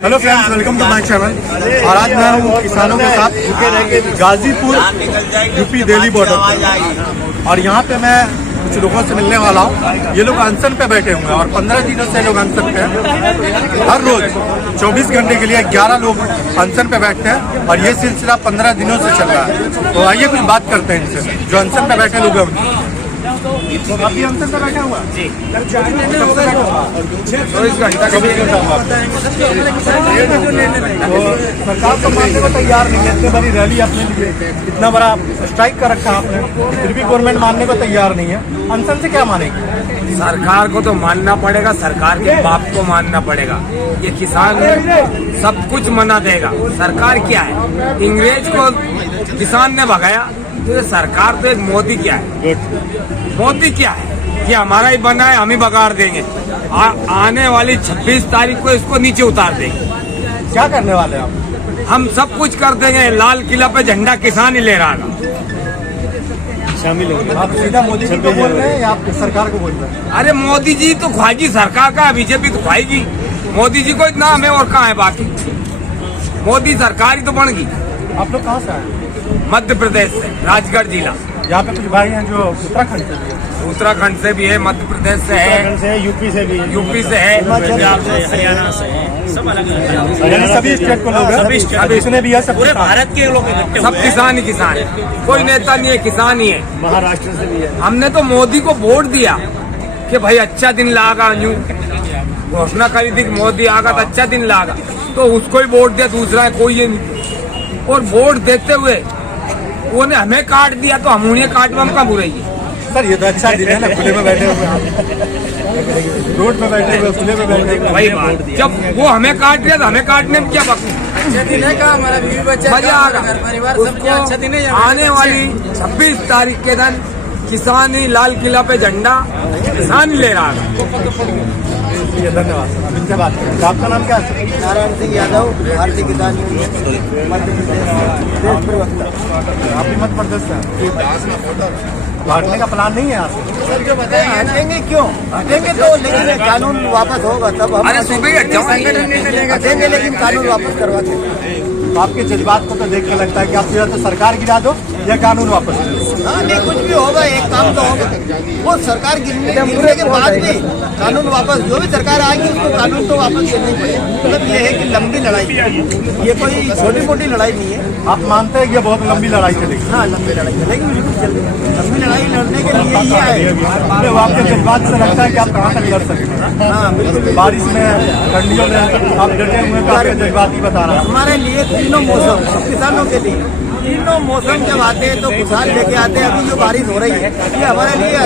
Hello friends, welcome to my channel. और आज मैं हूँ किसानों के साथ गाजीपुर यूपी दिल्ली बॉर्डर पर। और यहाँ पे मैं कुछ लोगों से मिलने वाला हूँ। ये लोग अनशन पे बैठे हुए हैं और 15 दिनों से लोग अनशन पे हैं। हर रोज 24 घंटे के लिए 11 लोग अनशन पे बैठते हैं और ये सिलसिला 15 दिनों से चल रहा है। तो आइए कुछ बात करते हैं इनसे जो अनशन पे बैठे लोग हैं। अभी अनशन पे बैठे हुआ जी, 24 घंटा हुआ। सरकार तो मानने को तैयार नहीं है। इतनी बड़ी रैली अपने लिए, इतना बड़ा स्ट्राइक कर रखा आपने, फिर भी गवर्नमेंट मानने को तैयार नहीं है। अनशन से क्या मानेगी? सरकार को तो मानना पड़ेगा, सरकार के बाप को मानना पड़ेगा। ये किसान सब कुछ मना देगा। सरकार क्या है? अंग्रेज को किसान ने भगाया, तो ये सरकार तो एक मोदी क्या है? मोदी क्या है? ये हमारा ही बना है, हम ही बगाड़ देंगे। आने वाली 26 तारीख को इसको नीचे उतार देंगे। क्या करने वाले हैं आप? हम सब कुछ कर देंगे। लाल किला पे झंडा किसान ही ले रहा है। शामिल होंगे आप? सीधा मोदी जी को बोल रहे हैं या आप सरकार को बोल रहे हैं? अरे मोदी जी तो ख्वाहिशी सरकार का, बीजेपी तो ख्वाहिशी मोदी जी को इतना हमें, और कहाँ है बाकी? मोदी सरकार ही तो बन गई। आप लोग कहाँ से आए? मध्य प्रदेश से, राजगढ़ जिला। यहाँ पे कुछ भाई हैं जो उत्तराखंड से भी है। उत्तराखंड से भी है, मध्य प्रदेश से है, यूपी से भी है, यूपी से है, पंजाब से, हरियाणा से है। सब अलग अलग सभी स्टेट को लोग हैं। इसने भी है, सब पूरे भारत के लोग सब किसान ही किसान है। कोई नेता नहीं है, किसान ही है। महाराष्ट्र से भी है। हमने तो मोदी को वोट दिया कि भाई अच्छा दिन लागा, यूं घोषणा करी थी कि मोदी आगा तो अच्छा दिन लागा, तो उसको ही वोट दिया। दूसरा है कोई ये नहीं। और वोट देते हुए उन्होंने हमें काट दिया, तो हम उन्हें काटवा में कहाँ बुराई है? सर ये तो अच्छा दिन है ना, खुले में बैठे हुए, रोड में बैठे हुए, खुले में बैठे हुए। वही बात, जब वो हमें काट दिया तो हमें काटने में क्या बाकी? अच्छा दिन है का हमारा बीवी बच्चा मजा आगा। परिवार सब क्या अच्छा दिन है। आने वाली 26 तारीख के दिन किसान ही लाल किला पे झंडा किसान ही ले रहा है। धन्यवाद सर। इनसे बात करें। आपका नाम क्या है? नारायण सिंह यादव, भारतीय किसान यूनियन मध्य प्रदेश प्रवक्ता। आप भी मध्य प्रदेश से हैं? हटने का प्लान नहीं है यहाँ से? सर जो बताएं हटेंगे क्यों? हटेंगे तो, लेकिन कानून वापस होगा तब हम। अरे सुबह ही हट जाओ। हटेंगे लेकिन कानून वापस करवाते हैं। तो आपके जज्बात को तो देख के लगता है कि आप या तो सरकार गिरा दो या कानून वापस करो। हाँ नहीं, कुछ भी होगा, एक काम तो होगा। वो सरकार गिरने के बाद भी कानून वापस, जो भी सरकार आएगी उसको कानून तो वापस देना ही पड़ेगा। मतलब ये है कि लंबी लड़ाई, ये कोई छोटी मोटी लड़ाई नहीं है। आप मानते हैं कि ये बहुत लंबी लड़ाई चलेगी? हाँ लंबी लड़ाई चलेगी, बिल्कुल चलेगी। लंबी लड़ाई लड़ने के लिए ये है। तो आपके जज्बात से लगता है कि आप कहाँ तक लड़ सकते हैं? हाँ बिल्कुल। बारिश में, ठंडियों में आप डटे हुए हैं, आपके जज्बात ही बता रहा है। हमारे लिए तीनों मौसम, किसानों के लिए तीनों मौसम जब आते हैं तो खुशहाल लेके आते हैं। अभी जो बारिश हो रही है ये हमारे लिए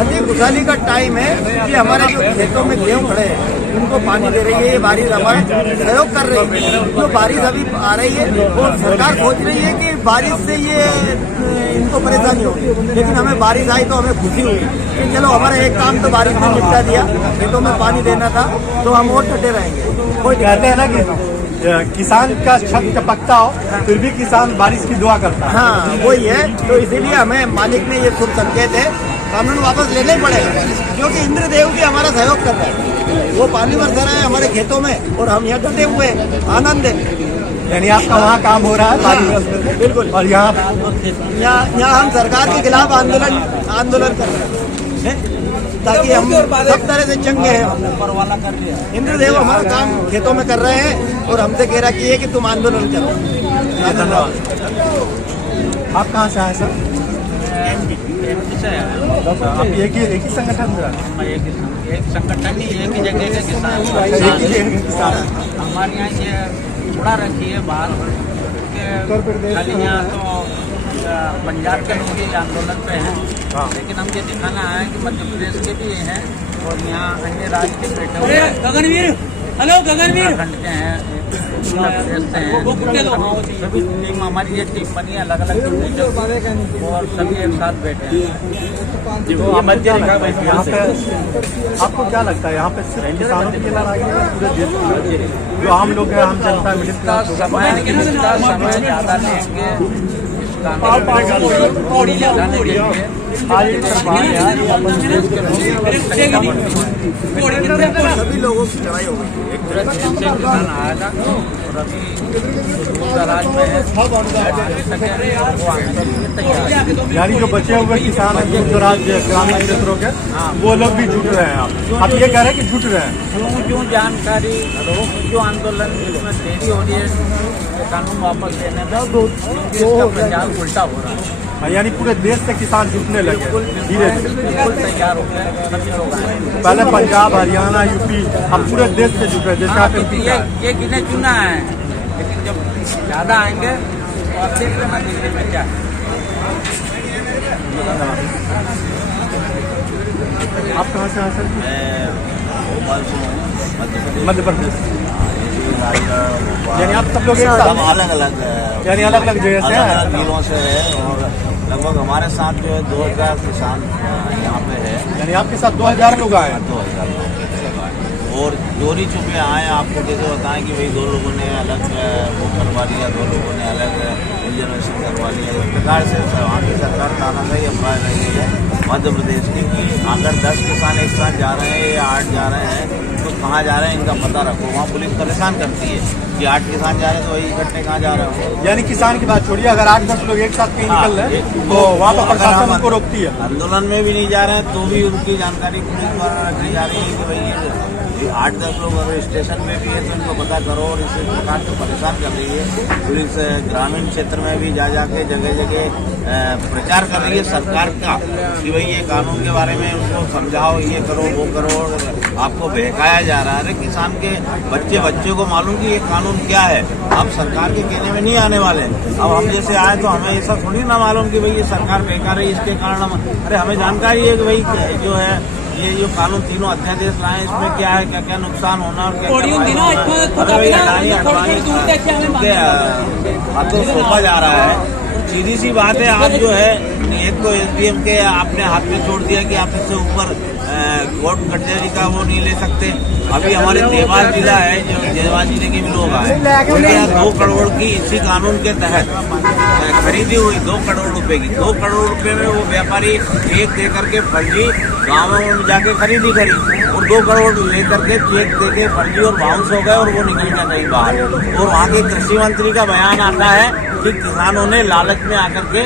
अधिक खुशहाली का टाइम है कि हमारे जो खेतों में गेहूँ खड़े हैं उनको पानी दे रही है ये बारिश, हमारा सहयोग कर रही है। जो बारिश अभी आ रही है और सरकार सोच रही है कि बारिश से ये इनको परेशानी होगी, लेकिन हमें बारिश आई तो हमें खुशी हुई कि चलो हमारा एक काम तो बारिश ने निपटा दिया। खेतों में पानी देना था तो हम और डटे रहेंगे। कोई कहते हैं ना कि किसान का छत चपकता हो फिर भी किसान बारिश की दुआ करता है। हाँ वही है। तो इसीलिए हमें मालिक ने ये शुभ संकेत है, कानून वापस लेना ही पड़ेगा, क्योंकि इंद्रदेव भी हमारा सहयोग कर रहा है। वो पानी बरसा रहा है हमारे खेतों में और हम यहाँ डटे हुए हैं, आनंद है। यानी आपका वहाँ काम हो रहा है बारिश? बिल्कुल। और यहाँ हम सरकार के खिलाफ आंदोलन कर रहे हैं ताकि हम सब तरह से चंगे हैं। इंद्रदेव हमारा काम खेतों में कर रहे हैं और हमसे कह रहा कि तुम आंदोलन करो। धन्यवाद। आप कहाँ से आए सर? आप एक ही संगठन में? एक संगठन ही, एक ही जगह के किसान। एक ही जगह के किसान। हमारे यहाँ ये थोड़ा रखी है बात कि खाली यहाँ तो पंजाब के लोग ही आंदोलन पे हैं, लेकिन हम ये दिखाना है कि मध्य प्रदेश के भी हैं और यहाँ अन्य राज्य के बैठे हुए हैं। गगनवीर, हेलो गगनवीर, उत्तराखंड के हैं, उत्तर प्रदेश से हैं। सभी टीम, हमारी ये टीम बनी अलग अलग और सभी एक साथ बैठे हैं। ये मध्य यहाँ पे आपको क्या लगता है यहाँ पे सिर्फ किसानों की लड़ाई है पूरे देश की? जो आम लोग हैं, आम जनता, मिडिल क्लास, समय ज़्यादा लेंगे। सभी लोगों की लड़ाई हो गई है। एक तरह से किसान आया था और अभी दराज में है, वो आने के लिए तैयार है। यानी जो बचे हुए किसान हैं दूर दराज ग्रामीण क्षेत्रों के, वो लोग भी जुट रहे हैं। आप ये कह रहे हैं कि जुट रहे हैं? जो जानकारी जो आंदोलन में देरी हो रही है कानून वापस लेने में, क्योंकि इसका प्रचार उल्टा हो रहा है। यानी पूरे देश से किसान जुटने लगे धीरे धीरे। बिल्कुल तैयार हो गए, सभी लोग आए। पहले पंजाब, हरियाणा, यूपी, अब पूरे देश से जुट रहे। जैसे आप MP का ये गिने चुना है, लेकिन जब ज्यादा आएंगे तो आप देख लेना दिल्ली में क्या है। आप कहाँ से हैं सर? मैं भोपाल से हूँ, मध्य प्रदेश। राजगढ़, यानी आप सब लोग एक साथ, अलग अलग यानी अलग अलग जगह से अलग हैं? अलग जिलों से है और लगभग हमारे साथ जो है 2000 किसान यहाँ पे है। यानी आपके साथ 2000 लोग आए हैं? 2000 लोग और चोरी छुपे आए। आपको कैसे बताएं कि भाई 2 लोगों ने अलग वो करवा लिया, 2 लोगों ने अलग रिजर्वेशन करवा लिया। इस प्रकार से वहाँ की सरकार तानाशाही अपना रही है मध्य प्रदेश की कि अगर 10 किसान एक साथ जा रहे हैं या 8 जा रहे हैं तो कहाँ जा रहे हैं इनका पता रखो। वहाँ पुलिस परेशान करती है कि 8 किसान जा रहे हैं तो वही इकट्ठे कहाँ जा रहे हो। यानी किसान की बात छोड़िए, अगर 8-10 लोग एक साथ कहीं निकल रहे हैं तो वहाँ पर प्रशासन उनको रोकती है। आंदोलन में भी नहीं जा रहे हैं तो भी उनकी जानकारी पुलिस द्वारा रखी जा रही है कि भाई 8-10 लोग अगर स्टेशन में भी है तो इनको पता करो। और इसी प्रकार से परेशान कर रही है पुलिस। ग्रामीण क्षेत्र में भी जा जाके जगह जगह प्रचार कर रही है सरकार का कि भाई ये कानून के बारे में उनको समझाओ, ये करो वो करो। आपको बहकाया जा रहा है। किसान के बच्चे को मालूम कि ये कानून क्या है, अब सरकार के कहने में नहीं आने वाले। अब हम जैसे आए तो हमें ऐसा थोड़ी ना मालूम कि भाई ये सरकार बहका रही है, इसके कारण हम, अरे हमें जानकारी है कि भाई जो है ये जो कानून तीनों अध्यादेश लाए इसमें क्या है, क्या क्या नुकसान होना और क्या हाथों सौंपा जा रहा है। सीधी सी बात है, आप जो है एक तो SDM के आपने हाथ में छोड़ दिया कि आप इससे ऊपर कोर्ट कचहरी का वो नहीं ले सकते। अभी हमारे देवास जिला है, जो देवास जिले के भी लोग आए, 2 करोड़ की इसी कानून के तहत खरीदी हुई 2 करोड़ रुपए की। 2 करोड़ रुपए में वो व्यापारी चेक दे करके फर्जी गाँवों में जाके खरीदी करी और 2 करोड़ लेकर के चेक दे के फर्जी और बाउंस हो गए और वो निकल गया कहीं बाहर। और वहाँ के कृषि मंत्री का बयान आता है कि किसानों ने लालच में आकर के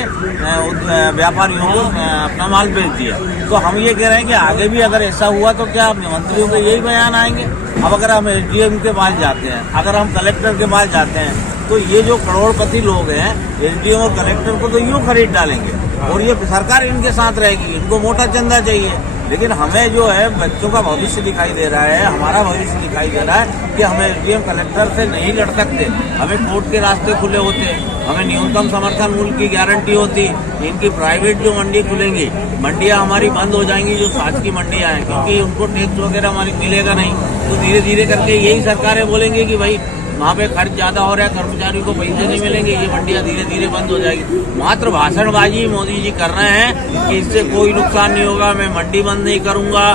व्यापारियों को अपना माल बेच दिया। तो हम ये कह रहे हैं कि आगे भी अगर ऐसा हुआ तो क्या मंत्रियों के यही बयान आएंगे? अब अगर हम SDM के पास जाते हैं, अगर हम कलेक्टर के पास जाते हैं तो ये जो करोड़पति लोग हैं SDM और कलेक्टर को तो यूँ खरीद डालेंगे और ये सरकार इनके साथ रहेगी। इनको मोटा चंदा चाहिए। लेकिन हमें जो है बच्चों का भविष्य दिखाई दे रहा है, हमारा भविष्य दिखाई दे रहा है कि हमें SDM कलेक्टर से नहीं लड़ सकते। हमें कोर्ट के रास्ते खुले होते, हमें न्यूनतम समर्थन मूल्य की गारंटी होती। इनकी प्राइवेट जो मंडी खुलेंगी, मंडियां हमारी बंद हो जाएंगी जो साज की मंडियां हैं, क्योंकि उनको टैक्स वगैरह हमारी मिलेगा नहीं। तो धीरे धीरे करके यही सरकारें बोलेंगे कि भाई वहाँ पे खर्च ज्यादा हो रहा है, कर्मचारियों को पैसे नहीं मिलेंगे, ये मंडियां धीरे धीरे बंद हो जाएगी। मात्र भाषणबाजी मोदी जी कर रहे हैं कि इससे कोई नुकसान नहीं होगा, मैं मंडी बंद नहीं करूंगा,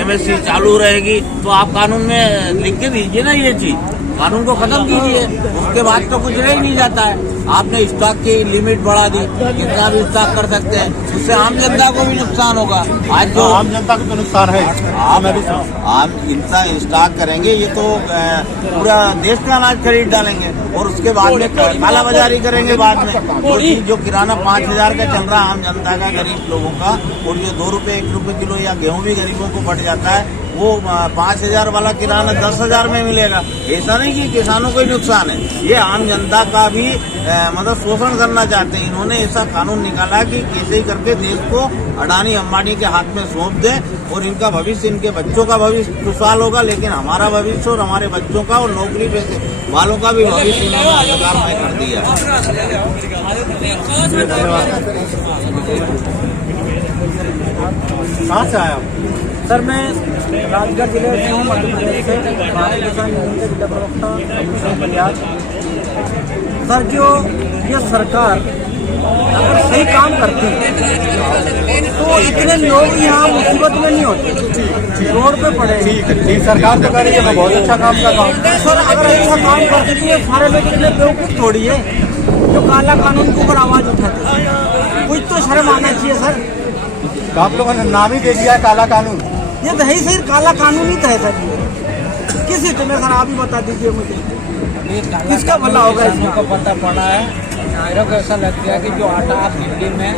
MSP चालू रहेगी। तो आप कानून में लिख के दीजिए ना ये चीज, कानून को खत्म कीजिए, उसके बाद तो कुछ रह ही नहीं जाता है। आपने स्टॉक की लिमिट बढ़ा दी, कितना भी स्टॉक कर सकते हैं, उससे आम जनता को भी नुकसान होगा। आज जो आम जनता को तो नुकसान है। आम जनता स्टॉक करेंगे ये तो पूरा देश का अनाज खरीद डालेंगे और उसके बाद में काला बाजारी करेंगे बाद में। और जो किराना 5000 का चल रहा है आम जनता का, गरीब लोगों का, और जो 2 रुपए 1 रुपए किलो या गेहूं भी गरीबों को बढ़ जाता है, वो 5000 वाला किराना 10,000 में मिलेगा। ऐसा नहीं कि किसानों को ही नुकसान है, ये आम जनता का भी मतलब शोषण करना चाहते हैं। इन्होंने ऐसा कानून निकाला कि कैसे ही करके देश को अडानी अंबानी के हाथ में सौंप दें और इनका भविष्य, इनके बच्चों का भविष्य खुशहाल होगा। लेकिन हमारा भविष्य और हमारे बच्चों का और नौकरी पेशे वालों का भी भविष्य इन्होंने अंधकारमय कर दिया। कहाँ से आए आप? सर मैं राजगढ़ जिले से हूँ, मध्य प्रदेश से। भारतीय किसान यूनियन के जिला प्रवक्ता अभिषेक बलियाज। सर जो ये सरकार अगर सही काम करती तो इतने लोग यहाँ मुसीबत में नहीं होते, रोड पे पड़े। ठीक, सरकार तो कर रही है, मैं बहुत अच्छा काम कर रहा हूँ। सर अगर अच्छा काम करती तो ये सारे लोग इतने बेवकूफ थोड़ी है जो काला कानून के ऊपर आवाज उठाते। कुछ तो शर्म आना चाहिए सर। तो आप लोगों ने नाम ही दे दिया है काला कानून। ये तो है ही सर, काला कानून ही तो है सर ये। किस हित में सर आप ही बता दीजिए मुझे, किसका भला होगा इसमें? को पता पड़ा है, मेरे को ऐसा लगता है कि जो आटा आप दिल्ली में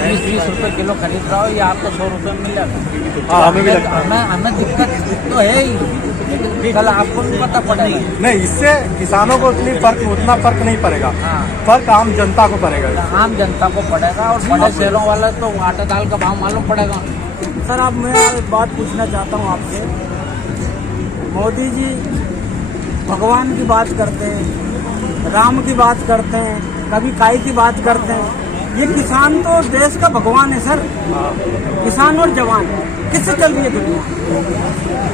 20-30 रुपए किलो खरीद रहा हो, ये आपको 100 रुपए में मिलेगा। हाँ, हमें भी लगता है। हमें दिक्कत तो है ही, लेकिन कल आपको भी पता पड़ेगा। नहीं, इससे किसानों को उतना फर्क नहीं पड़ेगा, फर्क आम जनता को पड़ेगा। आम जनता को पड़ेगा, और बड़े शहरों वाला तो आटा दाल का भाव मालूम पड़ेगा। सर अब मैं एक बात पूछना चाहता हूँ आपसे। मोदी जी भगवान की बात करते हैं, राम की बात करते हैं, कभी काई की बात करते हैं। ये किसान तो देश का भगवान है सर, किसान और जवान। किससे चल रही है दुनिया?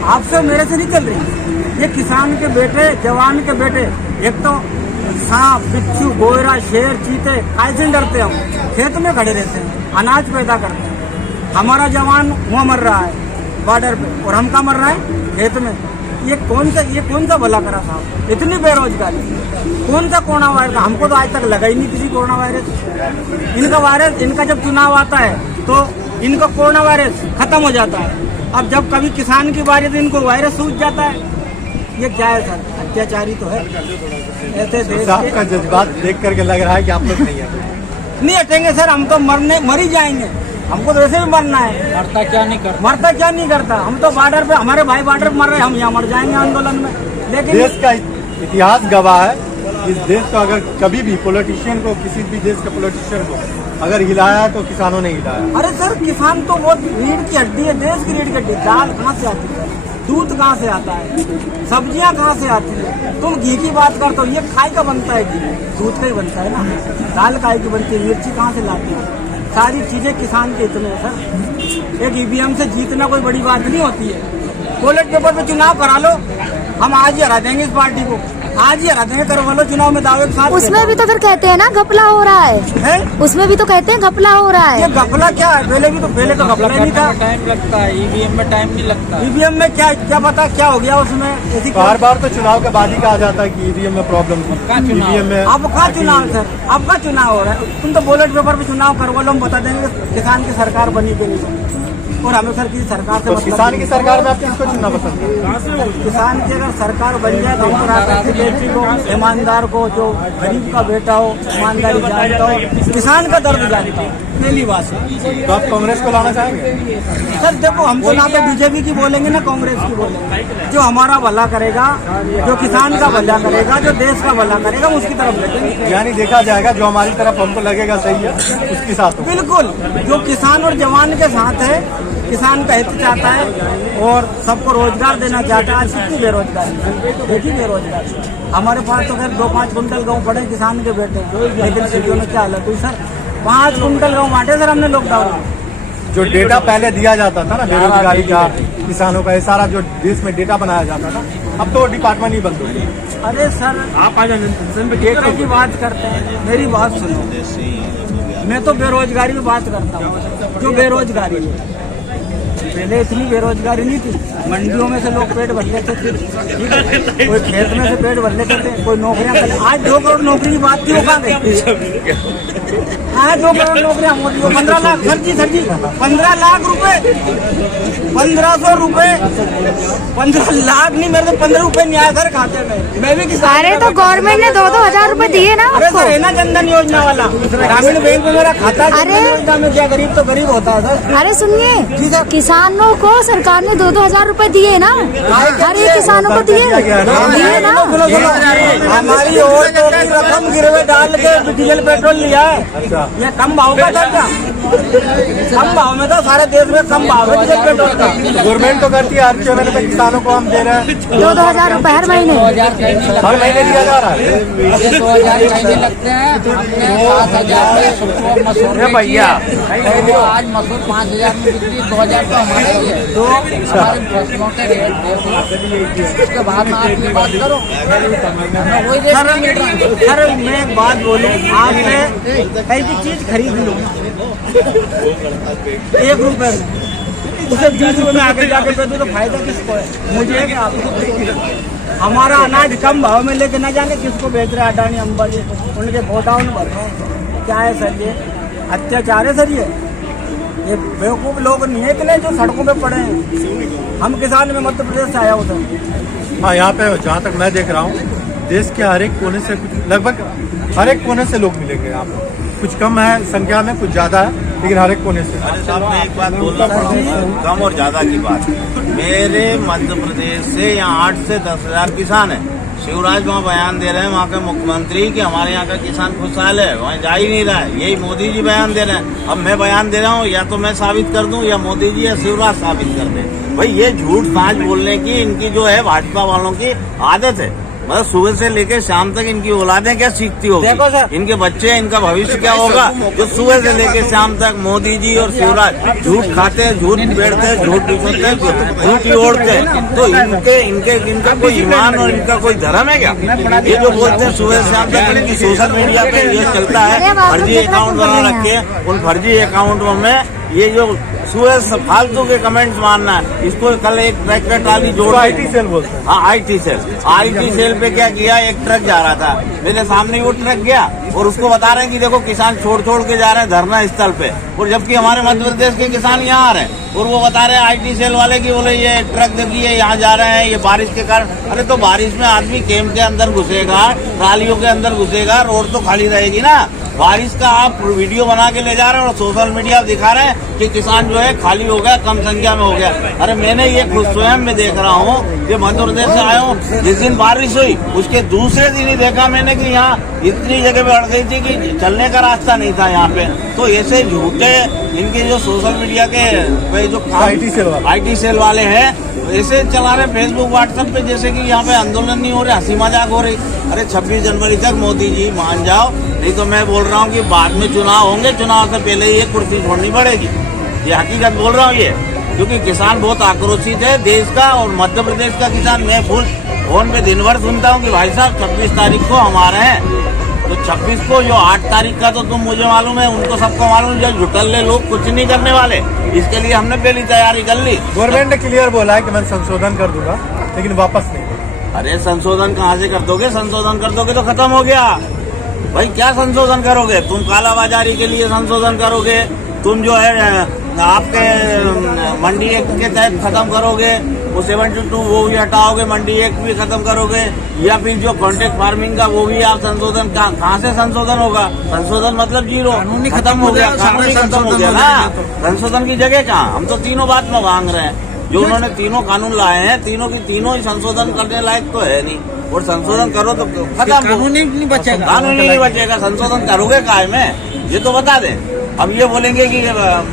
आपसे मेरे से नहीं चल रही। ये किसान के बेटे, जवान के बेटे, एक तो सांप, बिच्छू, गोयरा, शेर, चीते, कैसे डरते हम? खेत में खड़े रहते हैं, अनाज पैदा करते हैं। हमारा जवान वहाँ मर रहा है बॉर्डर पे, और हम कहाँ मर रहा है? खेत में। ये कौन सा भला करा साहब? इतनी बेरोजगारी, कौन सा कोरोना वायरस? हमको तो आज तक लगा ही नहीं किसी कोरोना वायरस। इनका जब चुनाव आता है तो इनका कोरोना वायरस खत्म हो जाता है। अब जब कभी किसान की बारी तो इनको वायरस सूझ जाता है। ये क्या है सर? अत्याचारी तो है ऐसे देश। आपका जज्बात देख करके लग रहा है कि आप लोग नहीं हटेंगे सर। हम तो मर ही जाएंगे, हमको तो वैसे भी मरना है। मरता क्या नहीं करता। हम तो बॉर्डर पे, हमारे भाई बॉर्डर पे मर रहे हैं, हम यहाँ मर जाएंगे आंदोलन में। लेकिन देश का इतिहास गवाह है, इस देश को अगर कभी भी पॉलिटिशियन को, किसी भी देश के पॉलिटिशियन को अगर हिलाया है तो किसानों ने हिलाया। अरे सर, किसान तो वो रीढ़ की हड्डी है, देश की रीढ़ की हड्डी। दाल कहाँ से आती है? दूध कहाँ से आता है? सब्जियाँ कहाँ से आती है? तुम घी की बात करते हो, ये खाई का बनता है घी, दूध का ही बनता है ना। दाल खाई की बनती है, मिर्ची कहाँ से लाती है? सारी चीजें किसान के इतने हैं सर। एक ईवीएम से जीतना कोई बड़ी बात नहीं होती है। बैलेट पेपर पे चुनाव करा लो, हम आज ही हरा देंगे इस पार्टी को, आज ही हरा देंगे। करवा लो चुनाव में दावे के साथ। उसमें भी तो फिर कहते हैं ना घपला हो रहा है, उसमें भी तो कहते हैं घपला हो रहा है। ये घपला क्या है? पहले तो घपला ही नहीं था। टाइम लगता है, ईवीएम में टाइम नहीं लगता। ईवीएम में क्या पता क्या हो गया उसमें? ऐसी बार तो चुनाव के बाद ही कहा जाता है कि ईवीएम में प्रॉब्लम थी। ईवीएम में अब का चुनाव सर, अब का चुनाव हो रहा है। तुम तो बैलेट पेपर पे चुनाव करवा लो, हम बता देंगे किसान की सरकार बनी कि नहीं। और हमें सर की सरकार से तो किसान की सरकार में आप किसको चुनना पसंद है? किसान की अगर सरकार बन जाए तो हम राजनीतिक व्यक्ति को, ईमानदार को, जो गरीब का बेटा हो, ईमानदारी जानता हो, किसान का दर्द जानता हो, पहली बात है। तो आप कांग्रेस को लाना चाहेंगे? सर देखो, हम तो ना तो बीजेपी की बोलेंगे ना कांग्रेस की बोलेंगे। जो हमारा भला करेगा, जो किसान का भला करेगा, जो देश का भला करेगा, उसकी तरफ लगेंगे। यानी देखा जाएगा जो हमारी तरफ हमको लगेगा सही है उसके साथ। बिल्कुल, जो किसान और जवान के साथ है, किसान का हित चाहता है और सबको रोजगार देना चाहता है। आज कितनी बेरोजगारी, देखिए बेरोजगारी। हमारे पास तो खैर 2-5 कुंटल गेहूँ पड़े किसान के बेटे, लेकिन सिटियों में क्या हालत हुई सर? 5 कुंटल गेहूँ बांटे सर हमने लॉकडाउन में। जो डेटा पहले दिया जाता था ना बेरोजगारी का, किसानों का, ये सारा जो देश में डेटा बनाया जाता था, अब तो डिपार्टमेंट ही बंद हो गया। अरे सर, आप आज डेटा की बात करते हैं, मेरी बात सुनो। मैं तो बेरोजगारी की बात करता हूँ। जो बेरोजगारी है, पहले इतनी बेरोजगारी नहीं थी। मंडियों में से लोग पेट भर लेते थे, ठीक है? कोई खेत में से पेट भर लेते थे, कोई नौकरियां कर। आज 2 करोड़ नौकरी की बात थी, वो कहाँ गई? आज 2 करोड़ नौकरियां मोदी को 15 लाख सर जी 15 लाख रुपए, 1500 रुपए, 15 लाख नहीं, मेरे तो 15 रुपए नहीं आया सर खाते में। मैं भी किसान। अरे तो गवर्नमेंट ने 2-2 हजार रुपए दिए ना अरे आपको। सर है ना जनधन योजना वाला, ग्रामीण बैंक में मेरा खाता है। जनधन योजना में क्या गरीब तो गरीब होता है सर। अरे सुनिए, किसानों को सरकार ने 2-2 हजार रुपए दिए ना, हर एक किसानों को दिए ना। हमारी औरतों की रकम गिरवे डाल के डीजल पेट्रोल लिया है। ये कम भाव का था क्या? कम भाव में था, सारे देश में कम भाव है डीजल पेट्रोल का। गवर्नमेंट तो करती है, हर 6 महीने में किसानों को हम दे रहे हैं 2-2 हजार रुपए हर महीने। हर महीने दिया जा रहा है। 2000 महीने लगते हैं, हमने 7000 में सुबह मसूर भैया आज मसूर 5000 में बिक्री, 2000 तो हमारे ही है। तो हमारे फसलों के रेट देख लो, उसके बाद में आप ये बात करो, हमें वही रेट नहीं मिल रहा। सर मैं एक बात बोलूँ, आपने कहीं भी चीज खरीद लो 1 रुपए में, उसे 20 रुपए में आगे जाके दे दो तो फायदा किसको है? मुझे है कि आपको? हमारा अनाज कम भाव में लेके न जाने किसको बेच रहे अडानी अंबानी, उनके गोडाउन भर। क्या है सर? ये अत्याचार है सर। ये ये बेवकूफ लोग नहीं है इतने जो सड़कों पे पड़े हैं। हम किसान में मध्य प्रदेश से आया होता है। हाँ, यहाँ पे जहाँ तक मैं देख रहा हूँ देश के हर एक कोने से लगभग हर एक कोने से लोग मिलेंगे यहाँ पे। कुछ कम है संख्या में, कुछ ज्यादा है, लेकिन हर एक कोने से। अरे साहब, मैं एक बात बोलना पड़ूंगा, कम और ज्यादा की बात। मेरे मध्य प्रदेश से यहाँ 8 से 10 हजार किसान है। शिवराज वहाँ बयान दे रहे हैं, वहाँ के मुख्यमंत्री, कि हमारे यहाँ का किसान खुशहाल है, वहाँ जा ही नहीं रहा है। यही मोदी जी बयान दे रहे हैं। अब मैं बयान दे रहा हूँ, या तो मैं साबित कर दूं या मोदी जी या शिवराज साबित कर दें। भाई ये झूठ साँच बोलने की इनकी जो है भाजपा वालों की आदत है। मतलब सुबह से लेकर शाम तक इनकी औलादें क्या सीखती होगी, देखो सर, इनके बच्चे, इनका भविष्य क्या होगा, जो सुबह से लेकर शाम तक मोदी जी और शिवराज झूठ खाते हैं, झूठ बैठते हैं, झूठ बिछोते हैं, झूठ ही ओढ़ते हैं। तो इनका कोई ईमान और इनका कोई धर्म है क्या? ये जो बोलते हैं सुबह से शाम तक, इनकी सोशल मीडिया पे ये चलता है, फर्जी अकाउंट बना रखे हैं। उन फर्जी अकाउंटों में ये जो सुबह फालतू के कमेंट्स मारना है। इसको कल एक ट्रैक्टर ट्राली जोड़, IT सेल बोलते हैं। हाँ, IT सेल पे क्या किया, एक ट्रक जा रहा था, मेरे सामने वो ट्रक गया और उसको बता रहे हैं कि देखो किसान छोड़ के जा रहे हैं धरना स्थल पे, और जबकि हमारे मध्य प्रदेश के किसान यहाँ आ रहे हैं और वो बता रहे हैं IT सेल वाले की, बोले ये ट्रक देखिए यहाँ जा रहे हैं, ये बारिश के कारण। अरे तो बारिश में आदमी कैंप के अंदर घुसेगा, ट्रालियों के अंदर घुसेगा, रोड तो खाली रहेगी ना। बारिश का आप वीडियो बना के ले जा रहे हैं और सोशल मीडिया दिखा रहे हैं कि किसान जो है खाली हो गया, कम संख्या में हो गया। अरे मैंने ये खुद स्वयं में देख रहा हूँ, ये मध्य प्रदेश से आया हूँ। जिस दिन बारिश हुई उसके दूसरे दिन ही देखा मैंने कि यहाँ इतनी जगह पे अड़ गई थी कि चलने का रास्ता नहीं था यहाँ पे। तो ऐसे झूठे इनके जो सोशल मीडिया के जो IT सेल वाले हैं, ऐसे चला रहे फेसबुक व्हाट्सएप पे जैसे कि यहाँ पे आंदोलन नहीं हो रहे, हंसी मजाक हो रही। अरे 26 जनवरी तक मोदी जी मान जाओ, नहीं तो मैं बोल रहा हूँ कि बाद में चुनाव होंगे, चुनाव से पहले ही ये कुर्सी छोड़नी पड़ेगी। ये हकीकत बोल रहा हूँ ये, क्योंकि किसान बहुत आक्रोशित है देश का और मध्य प्रदेश का किसान। मैं फोन पे दिन भर सुनता हूँ कि भाई साहब 26 तारीख को हमारे हैं, तो 26 को जो 8 तारीख का तो तुम मुझे मालूम है, उनको सबको मालूम है, जुटल्ले लोग कुछ नहीं करने वाले। इसके लिए हमने पहली तैयारी कर ली। गवर्नमेंट ने क्लियर बोला है कि मैं संशोधन कर दूंगा, लेकिन वापस नहीं। अरे संशोधन कहाँ से कर दोगे? संशोधन कर दोगे तो खत्म हो गया भाई। क्या संशोधन करोगे तुम? कालाबाजारी के लिए संशोधन करोगे तुम, जो है आपके मंडी एक्ट के तहत खत्म करोगे, वो 72 वो भी हटाओगे, मंडी एक्ट भी खत्म करोगे, या फिर जो कॉन्ट्रैक्ट फार्मिंग का वो भी आप संशोधन, कहाँ से संशोधन होगा? संशोधन मतलब जीरो, खत्म हो गया, कानूनी खत्म हो गया ना। संशोधन की जगह कहाँ? हम तो तीनों बात में मांग रहे हैं। जो उन्होंने तीनों कानून लाए हैं, तीनों की तीनों ही संशोधन करने लायक तो है नहीं, और संशोधन करो तो खत्म, कानून ही नहीं बचेगा। कानून ही नहीं बचेगा, संशोधन करोगे काय में? ये तो बता दें। अब ये बोलेंगे कि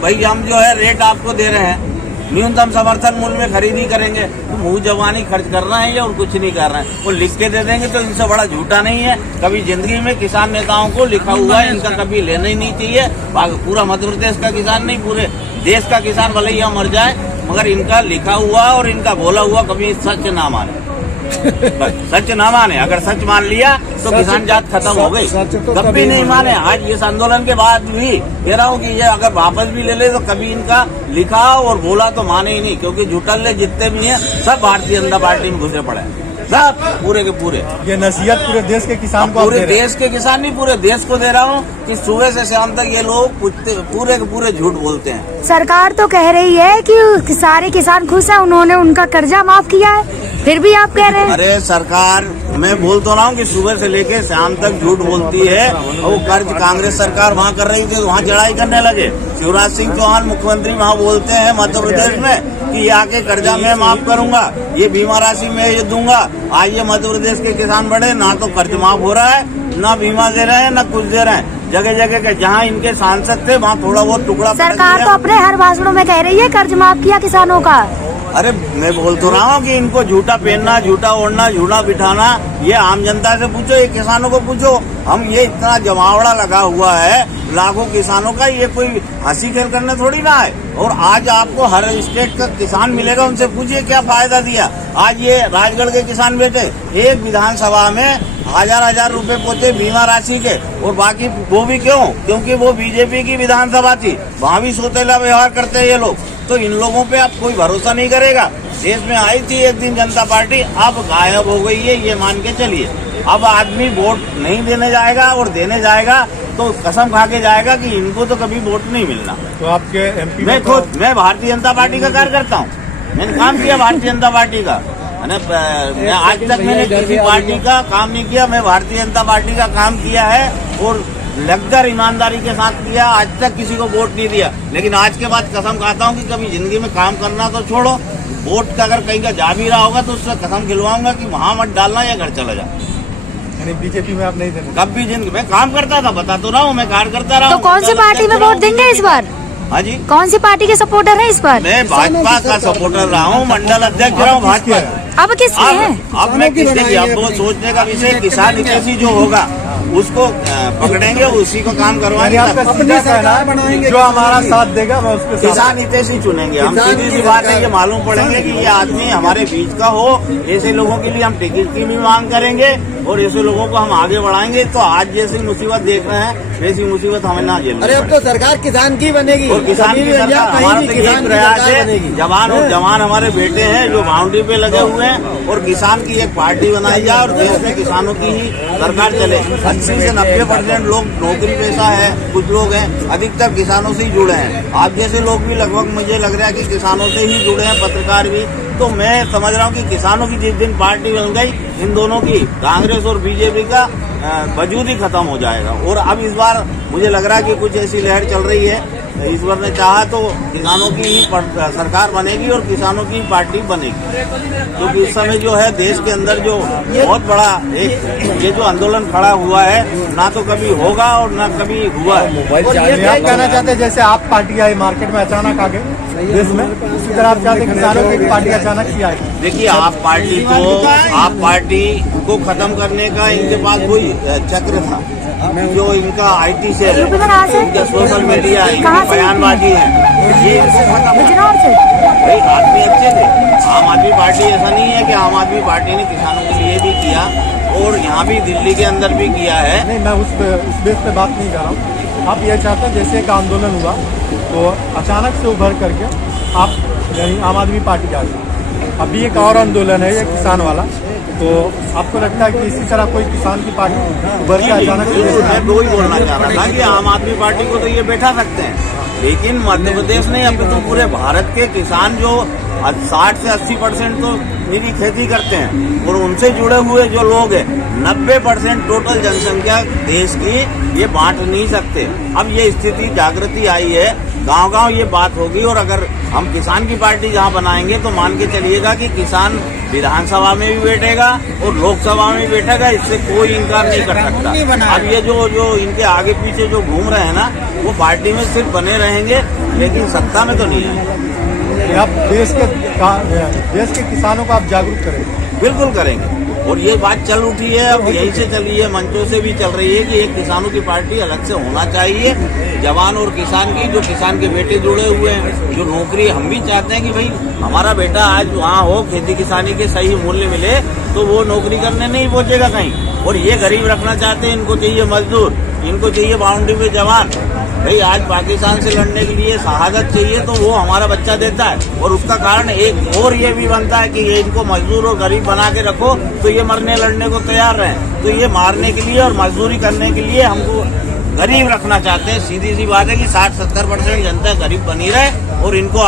भाई हम जो है रेट आपको दे रहे हैं, न्यूनतम समर्थन मूल्य में खरीदी करेंगे, तो मुंह जवानी खर्च कर रहे हैं या और कुछ नहीं कर रहे हैं। वो लिख के दे देंगे तो इनसे बड़ा झूठा नहीं है। कभी जिंदगी में किसान नेताओं को लिखा हुआ है इनका कभी लेना ही नहीं चाहिए। पूरा मध्य प्रदेश का किसान नहीं, पूरे देश का किसान भले ही यहाँ मर जाए, मगर इनका लिखा हुआ और इनका बोला हुआ कभी सच ना माने। सच ना माने, अगर सच मान लिया तो किसान जात खत्म हो गई। कभी नहीं माने। आज इस आंदोलन के बाद भी कह रहा हूँ कि ये अगर वापस भी ले ले तो कभी इनका लिखा और बोला तो माने ही नहीं, क्योंकि जुटल्ले जितने भी हैं सब भारतीय जनता पार्टी में घुसे पड़े हैं, सब पूरे के पूरे। ये नसीहत पूरे देश के किसान को, पूरे देश के किसान नहीं, पूरे देश को दे रहा हूँ कि सुबह से शाम तक ये लोग पूरे के पूरे झूठ बोलते हैं। सरकार तो कह रही है कि सारे किसान खुश हैं, उन्होंने उनका कर्जा माफ किया है, फिर भी आप कह रहे हैं। अरे सरकार, मैं बोल तो रहा हूँ कि सुबह से लेके शाम तक झूठ बोलती है। और वो कर्ज कांग्रेस सरकार वहाँ कर रही थी, वहाँ चढ़ाई करने लगे। शिवराज सिंह चौहान मुख्यमंत्री वहाँ बोलते हैं मध्य प्रदेश में कि ये आके कर्जा मैं माफ करूंगा, ये बीमा राशि मैं ये दूंगा। आज ये मध्य प्रदेश के किसान बड़े, ना तो कर्ज माफ हो रहा है, ना बीमा दे रहे हैं, ना कुछ दे रहे हैं। जगह जगह के जहाँ इनके सांसद थे वहाँ थोड़ा बहुत टुकड़ा। सरकार तो अपने हर भाषणों में कह रही है कर्ज माफ किया किसानों का। अरे मैं बोल तो रहा हूँ कि इनको झूठा पहनना, झूठा ओढ़ना, झूठा बिठाना, ये आम जनता से पूछो, ये किसानों को पूछो। हम ये इतना जमावड़ा लगा हुआ है लाखों किसानों का, ये कोई हंसी खेल करने थोड़ी ना है। और आज आपको हर स्टेट का किसान मिलेगा, उनसे पूछिए क्या फायदा दिया। आज ये राजगढ़ के किसान बैठे, एक विधानसभा में हजार रुपए पहुंचे बीमा राशि के, और बाकी वो भी क्यों? क्योंकि वो बीजेपी की विधानसभा थी, वहाँ भी सोतेला व्यवहार करते हैं ये लोग। तो इन लोगों पे आप कोई भरोसा नहीं करेगा। देश में आई थी एक दिन जनता पार्टी, अब गायब हो गई है, ये मान के चलिए। अब आदमी वोट नहीं देने जाएगा, और देने जाएगा तो कसम खा के जाएगा कि इनको तो कभी वोट नहीं मिलना। तो आपके MP मैं भारतीय जनता पार्टी का कार्यकर्ता हूँ, मैंने काम किया भारतीय जनता पार्टी का। मैं आज तक मैंने किसी पार्टी का काम नहीं किया, मैं भारतीय जनता पार्टी का काम किया है और लगकर ईमानदारी के साथ किया, आज तक किसी को वोट नहीं दिया। लेकिन आज के बाद कसम खाता हूँ कि कभी जिंदगी में काम करना तो छोड़ो, वोट का अगर कहीं का जा भी रहा होगा तो उससे कसम खिलवाऊंगा कि वहां मत डालना या घर चला जा। यानी बीजेपी में आप नहीं देंगे? कभी जिंदगी में काम करता था, बता तो रहा हूँ, मैं कार्य करता रहा हूँ। तो कौन सी पार्टी में वोट देंगे इस बार? हाँ जी, कौन सी पार्टी के सपोर्टर है इस बार? मैं भाजपा का सपोर्टर रहा हूँ, मंडल अध्यक्ष रहा हूँ भाजपा। अब किसके हैं? अब मैं देखिए, अब वो सोचने का विषय, किसान हितैषी जो होगा उसको पकड़ेंगे, उसी को काम करवाएंगे। आपका सीधा कहना है जो हमारा साथ देगा मैं उसके साथ। किसान हितैषी चुनेंगे हम, सीधी सी बात है। ये मालूम पड़ेंगे कि ये आदमी हमारे बीच का हो, ऐसे लोगों के लिए हम टिकट की भी मांग करेंगे और ऐसे लोगों को हम आगे बढ़ाएंगे। तो आज जैसी मुसीबत देख रहे हैं वैसी मुसीबत हमें ना झेलनी। अरे अब तो सरकार किसान की बनेगी और किसान की सरकार, हमारा तो यही प्रयास है। जवान और जवान हमारे बेटे हैं जो बाउंड्री पे लगे हुए हैं, और किसान की एक पार्टी बनाई जाए और देश में किसानों की ही सरकार चले। 80 से 90% लोग नौकरी पेशा है, कुछ लोग हैं अधिकतर किसानों से ही जुड़े हैं। आप जैसे लोग भी लगभग मुझे लग रहा है कि किसानों से ही जुड़े हैं, पत्रकार भी। तो मैं समझ रहा हूँ कि किसानों की जिस दिन पार्टी बन गई, इन दोनों की, कांग्रेस और बीजेपी का वजूद ही खत्म हो जाएगा। और अब इस बार मुझे लग रहा है कि कुछ ऐसी लहर चल रही है, ईश्वर ने चाहा तो किसानों की ही सरकार बनेगी और किसानों की पार्टी बनेगी। क्योंकि इस समय जो है देश के अंदर जो बहुत बड़ा एक ये जो आंदोलन खड़ा हुआ है, ना तो कभी होगा और ना कभी हुआ है। आप कहना चाहते हैं जैसे आप पार्टी आई मार्केट में अचानक आ गए देश में, उसी तरह आप चाहते हैं किसानों की पार्टी अचानक ही आए? देखिए, आप पार्टी को खत्म करने का इनके पास कोई चक्र था, जो इनका IT से इनका सोशल मीडिया, इनकी बयानबाजी है, ये इनसे खत्म। भाई आदमी अच्छे थे, आम आदमी पार्टी ऐसा नहीं है कि आम आदमी पार्टी ने किसानों के लिए भी किया और यहाँ भी दिल्ली के अंदर भी किया है। नहीं, मैं उस बेस पे बात नहीं कर रहा हूँ। आप ये चाहते हैं जैसे एक आंदोलन हुआ तो अचानक से उभर करके आप यानी आम आदमी पार्टी आ गई, अभी एक और आंदोलन है ये किसान वाला, तो आपको लगता है कि इसी तरह कोई किसान की पार्टी उभर के अचानक से? मैं वही बोलना चाह रहा था कि आम आदमी पार्टी को तो ये बैठा सकते हैं, लेकिन मध्य प्रदेश नहीं, अब तो पूरे भारत के किसान जो 60 से 80% तो निजी खेती करते हैं और उनसे जुड़े हुए जो लोग हैं, 90% टोटल जनसंख्या देश की, ये बांट नहीं सकते। अब ये स्थिति जागृति आई है, गांव-गांव ये बात होगी। और अगर हम किसान की पार्टी जहां बनाएंगे तो मान के चलिएगा कि किसान विधानसभा में भी बैठेगा और लोकसभा में भी बैठेगा, इससे कोई इनकार नहीं कर सकता। अब ये जो इनके आगे पीछे जो घूम रहे हैं ना, वो पार्टी में सिर्फ बने रहेंगे, लेकिन सत्ता में तो नहीं है। आप देश के किसानों को आप जागरूक करेंगे? बिल्कुल करेंगे, और ये बात चल उठी है, अब यहीं से चली है, मंचों से भी चल रही है कि एक किसानों की पार्टी अलग से होना चाहिए, जवान और किसान की, जो किसान के बेटे जुड़े हुए हैं, जो नौकरी हम भी चाहते हैं कि भाई हमारा बेटा आज वहाँ हो, खेती किसानी के सही मूल्य मिले, तो वो नौकरी करने नहीं पहुंचेगा कहीं। और ये गरीब रखना चाहते हैं, इनको चाहिए मजदूर, इनको चाहिए बाउंड्री पे जवान। भाई आज पाकिस्तान से लड़ने के लिए शहादत चाहिए तो वो हमारा बच्चा देता है, और उसका कारण एक और ये भी बनता है कि ये इनको मजदूर और गरीब बना के रखो तो ये मरने लड़ने को तैयार रहें। तो ये मारने के लिए और मजदूरी करने के लिए हमको गरीब रखना चाहते हैं। सीधी सी बात है कि 60-70% जनता गरीब बनी रहे और इनको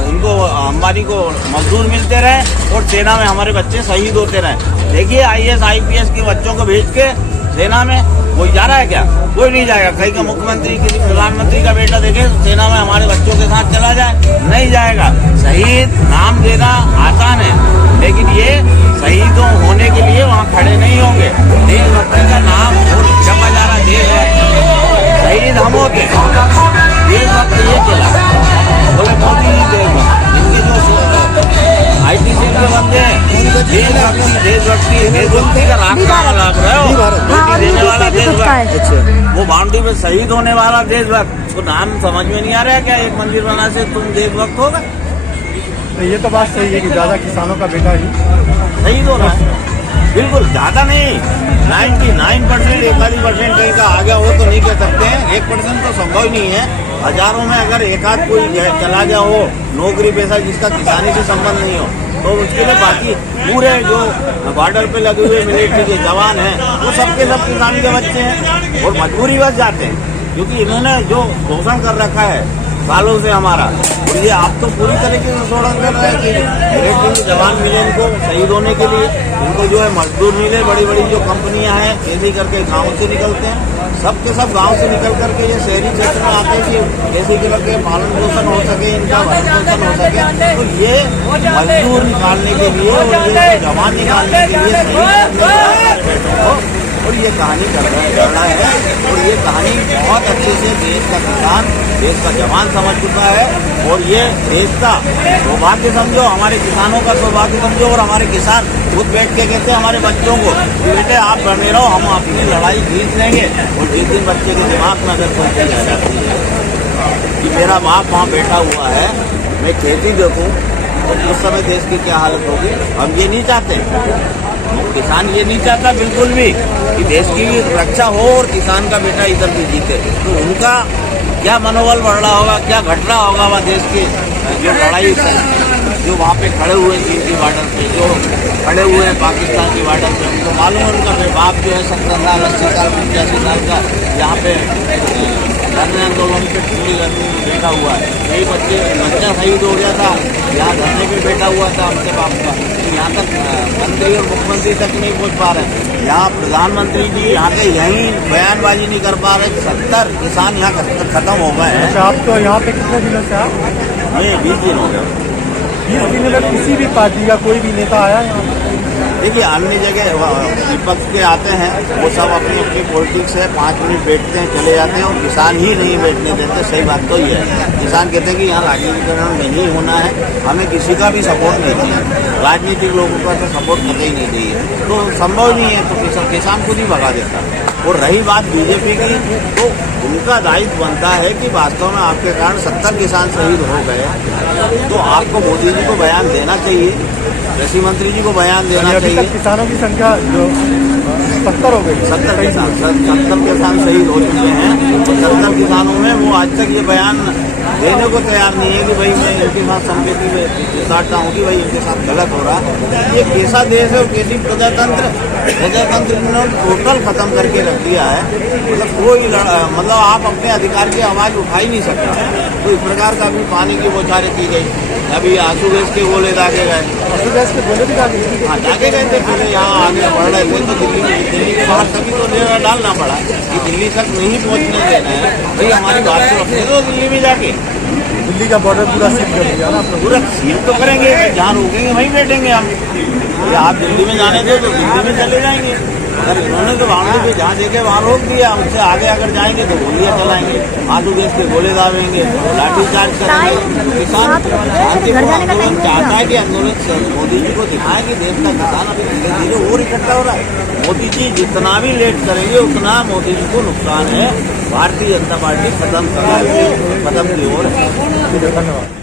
इनको अंबानी को मजदूर मिलते रहे और सेना में हमारे बच्चे शहीद होते रहे। देखिए IAS IPS के बच्चों को भेज के सेना में कोई जा रहा है क्या? कोई नहीं जाएगा। कहीं का मुख्यमंत्री, किसी प्रधानमंत्री का बेटा देखे सेना में हमारे बच्चों के साथ चला जाए, नहीं जाएगा। शहीद नाम देना आसान है, लेकिन ये शहीदों होने के लिए वहाँ खड़े नहीं होंगे। देशभक्ति का नाम और जमा जा रहा देशभक्त, शहीद हम होते, देशभक्त ये चला बोले मोदी जी देशभक्त। इनके जो IT सेल के बंदे हैं, देशभक्ति का रास्ता लाभ रहे हो, रोटी देने वाला देशभक्त, वो बाउंड्री पे शहीद होने वाला देशभक्त। तो नाम समझ में नहीं आ रहा है क्या? एक मंदिर बना से तुम देशभक्त होगा? तो ये तो बात सही है कि ज्यादा किसानों का बेटा ही शहीद हो रहा है। बिल्कुल ज्यादा नहीं, 99% 1% कहीं का आ गया हो तो नहीं कह सकते हैं, 1% तो संभव ही नहीं है। हजारों में अगर एक आध कोई चला गया हो नौकरी पेशा जिसका किसानी से संबंध नहीं हो, तो उसके लिए बाकी पूरे जो बॉर्डर पे लगे हुए मिलिट्री के जवान हैं वो सबके सब किसान के बच्चे हैं और मजबूरी बस जाते हैं, क्योंकि इन्होंने जो शोषण कर रखा है सालों से हमारा, और ये आप तो पूरी तरीके से शोषण कर रहे हैं कि मिलिट्री के जवान मिले इनको शहीद होने के लिए, इनको जो है मजदूर मिले, बड़ी बड़ी जो कंपनियां हैं ऐसे करके गांव से निकलते हैं, सबके सब गांव से निकल करके ये शहरी क्षेत्र में आते हैं कि ऐसे करके पालन पोषण हो सके, इनका भरण पोषण हो सके। तो ये मजदूर निकालने के लिए और ये जवान निकालने के लिए शहीद और ये कहानी कर रहा है, और ये कहानी बहुत अच्छे से देश का किसान, देश का जवान समझ चुका है, और ये देश का सौभाग्य समझो, हमारे किसानों का सौभाग्य समझो, और हमारे किसान खुद बैठ के कहते हैं हमारे बच्चों को बेटे आप बने रहो, हम अपनी लड़ाई जीत लेंगे। और जिस दिन बच्चे के दिमाग में अगर कोई चीज आ जाती है कि मेरा बाप वहाँ बैठा हुआ है, मैं खेती देखूँ, तो उस समय देश की क्या हालत होगी। हम ये नहीं चाहते, किसान ये नहीं चाहता बिल्कुल भी कि देश की रक्षा हो और किसान का बेटा इधर भी जीते। तो उनका क्या मनोबल बढ़ रहा होगा, क्या घट रहा होगा वह देश के जो लड़ाई जो वहाँ पे खड़े हुए हैं चीन की बॉर्डर पे, जो खड़े हुए हैं पाकिस्तान की बॉर्डर पे, उनको मालूम है उनका बाप जो है 70 साल 80 साल 85 साल का यहाँ पे धरने आंदोलन पे पूरी गर्मी में बैठा हुआ है। कई बच्चा शहीद हो गया था, यहाँ धरने पे बैठा हुआ था उनके बाप का, यहाँ तक मंत्री और मुख्यमंत्री तक नहीं पहुँच पा रहे। यहाँ प्रधानमंत्री जी यहाँ के यहीं बयानबाजी नहीं कर पा रहे। 70 किसान यहाँ खत्म हो गए हैं। आप तो यहाँ पे कितने दिनों से आप? ये 20 दिन हो गए। 20 दिन में किसी भी पार्टी का कोई भी नेता आया यहाँ? देखिए अन्य जगह विपक्ष के आते हैं, वो सब अपनी अपनी पॉलिटिक्स है, 5 मिनट बैठते हैं चले जाते हैं, और किसान ही नहीं बैठने देते। सही बात तो ये है, किसान कहते हैं कि यहाँ राजनीतिकरण नहीं होना है, हमें किसी का भी सपोर्ट नहीं चाहिए, राजनीतिक लोगों का तो सपोर्ट कतई नहीं चाहिए, तो संभव नहीं है। तो किसान खुद ही भगा देता है। और रही बात बीजेपी की, तो उनका दायित्व बनता है कि वास्तव में आपके कारण 70 किसान शहीद हो गए, तो आपको मोदी जी को बयान देना चाहिए, कृषि मंत्री जी को बयान देना चाहिए। किसानों की संख्या जो 70 हो गई, 70 किसान शहीद हो चुके हैं। तो 70 किसानों में वो आज तक ये बयान देने को तैयार नहीं है कि भाई मैं इनके साथ समझौते में चाहता हूँ कि भाई इनके साथ गलत हो रहा। ये कैसा देश है और कैसी प्रजातंत्र इन्होंने टोटल खत्म करके रख दिया है। मतलब कोई मतलब आप अपने अधिकार की आवाज उठा ही नहीं सकते। तो इस प्रकार का भी पानी की बौछारें की गई। अभी आंसू गैस के गोले दागे गए, हाँ दागे गए थे पहले, यहाँ आगे बढ़ रहे थे तो दिल्ली के बाहर तभी तो लेना डालना पड़ा कि दिल्ली तक नहीं पहुँचने देना है। भाई हमारी बात तो रखने दो, दिल्ली में जाके दिल्ली का बॉर्डर पूरा सील कर दिया ना, पूरा सील तो करेंगे, जहाँ रोकेंगे वहीं बैठेंगे हम। आप दिल्ली में जाने दो तो दिल्ली में चले जाएंगे, अगर इन्होंने तो बाउंड्री पे जहाँ देखे वहाँ रोक दिया, उससे आगे अगर जाएंगे तो गोलियाँ चलाएंगे, आंसू गैस के गोले दावेंगे, लाठी चार्ज करेंगे। किसान शांतिपूर्ण आंदोलन चाहता है कि आंदोलन मोदी जी को दिखाए कि देश का किसान अभी धीरे धीरे और इकट्ठा हो रहा है। मोदी जी जितना भी लेट करेंगे उतना मोदी जी को नुकसान है। भारतीय जनता पार्टी खत्म की ओर है। धन्यवाद।